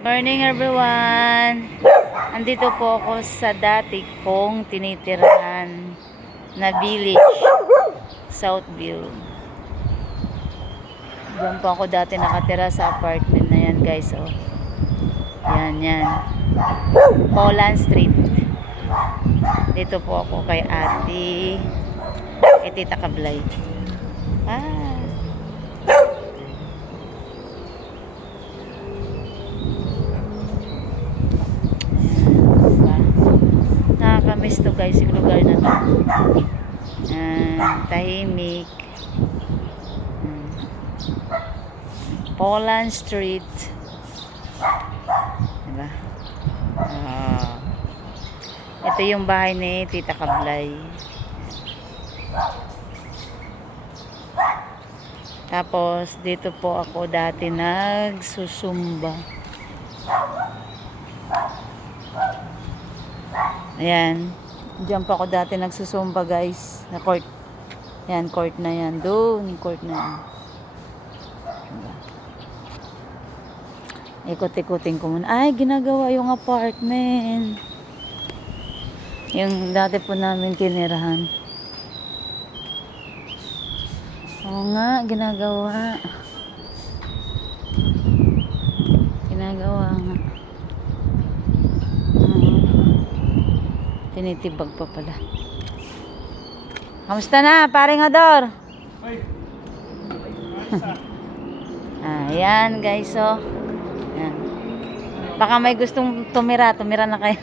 Morning everyone! Andito po ako sa dati kong tinitirahan na village, Southview. Diyan po ako dati nakatira sa apartment na yan guys. Oh. Yan. Poland Street. Dito po ako kay ate. Kay Tita Kablay. Nakakamiss to guys yung lugar na to. Tahimik. Poland Street. Diba? Ito yung bahay ni Tita Kablay. Tapos dito po ako dati nagsusumba. Ayan. Diyan pa ako dati nagsusumba guys. Na court. Ayan, court na yan. Doon, court na yan. Ikot-ikutin ko muna. Ay, ginagawa yung apartment. Yung dati po namin tinirahan. Oo nga, ginagawa. Ginagawa nga. Tinitibag pa pala. Kamusta na, paring Ador? Ayan guys, oh. Ayan. Baka may gustong tumira na kayo.